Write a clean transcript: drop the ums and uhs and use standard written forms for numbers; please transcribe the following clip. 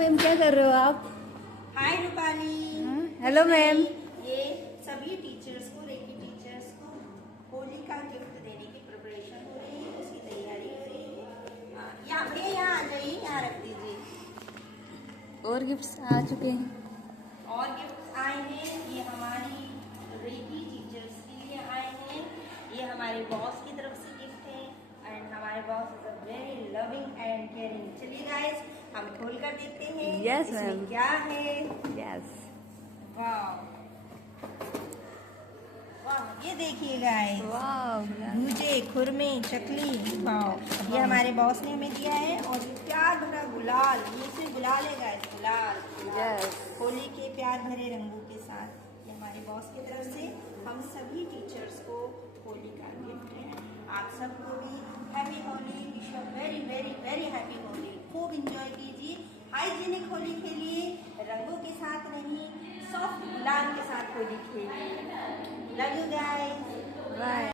Ma'am, क्या कर रहे हो आप? हाय रूपाली। Hello ma'am. ये सभी टीचर्स को, रेकी टीचर्स को होली का गिफ्ट देने की प्रिपरेशन हो रही है, उसकी तैयारी हो रही है। यहाँ भैया, यहाँ आ जाइए, यहाँ रख दीजिए। और गिफ्ट्स आ चुके हैं। और गिफ्ट आए हैं, ये हमारी रेकी टीचर्स के लिए आए हैं। ये हमारे बॉस की तरफ से गिफ्ट है एंड हमारे boss is a very loving and caring. चलिए गाइस, हम खोल कर देखते हैं Yes, इसमें ma'am. क्या है। यस। वाह वाह, ये देखिए गाइस, वाव। भूजे, खुरमे, चकली। वाह, ये हमारे बॉस ने हमें दिया है। और ये प्यार भरा गुलाल, ये सिर्फ गुलाल है गाइस, गुलाल। Yes. होली के प्यार भरे रंगों के साथ ये हमारे बॉस की तरफ से हम सभी टीचर्स को होली का गिफ्ट है। आप सबको भी happy Holi, wish you very very very happy Holi. खूब इंजॉय कीजिए, हाइजीनिक होली खेलिए, रंगों के साथ नहीं, सॉफ्ट गुलाल के साथ होली खेलिए। Love you guys, bye.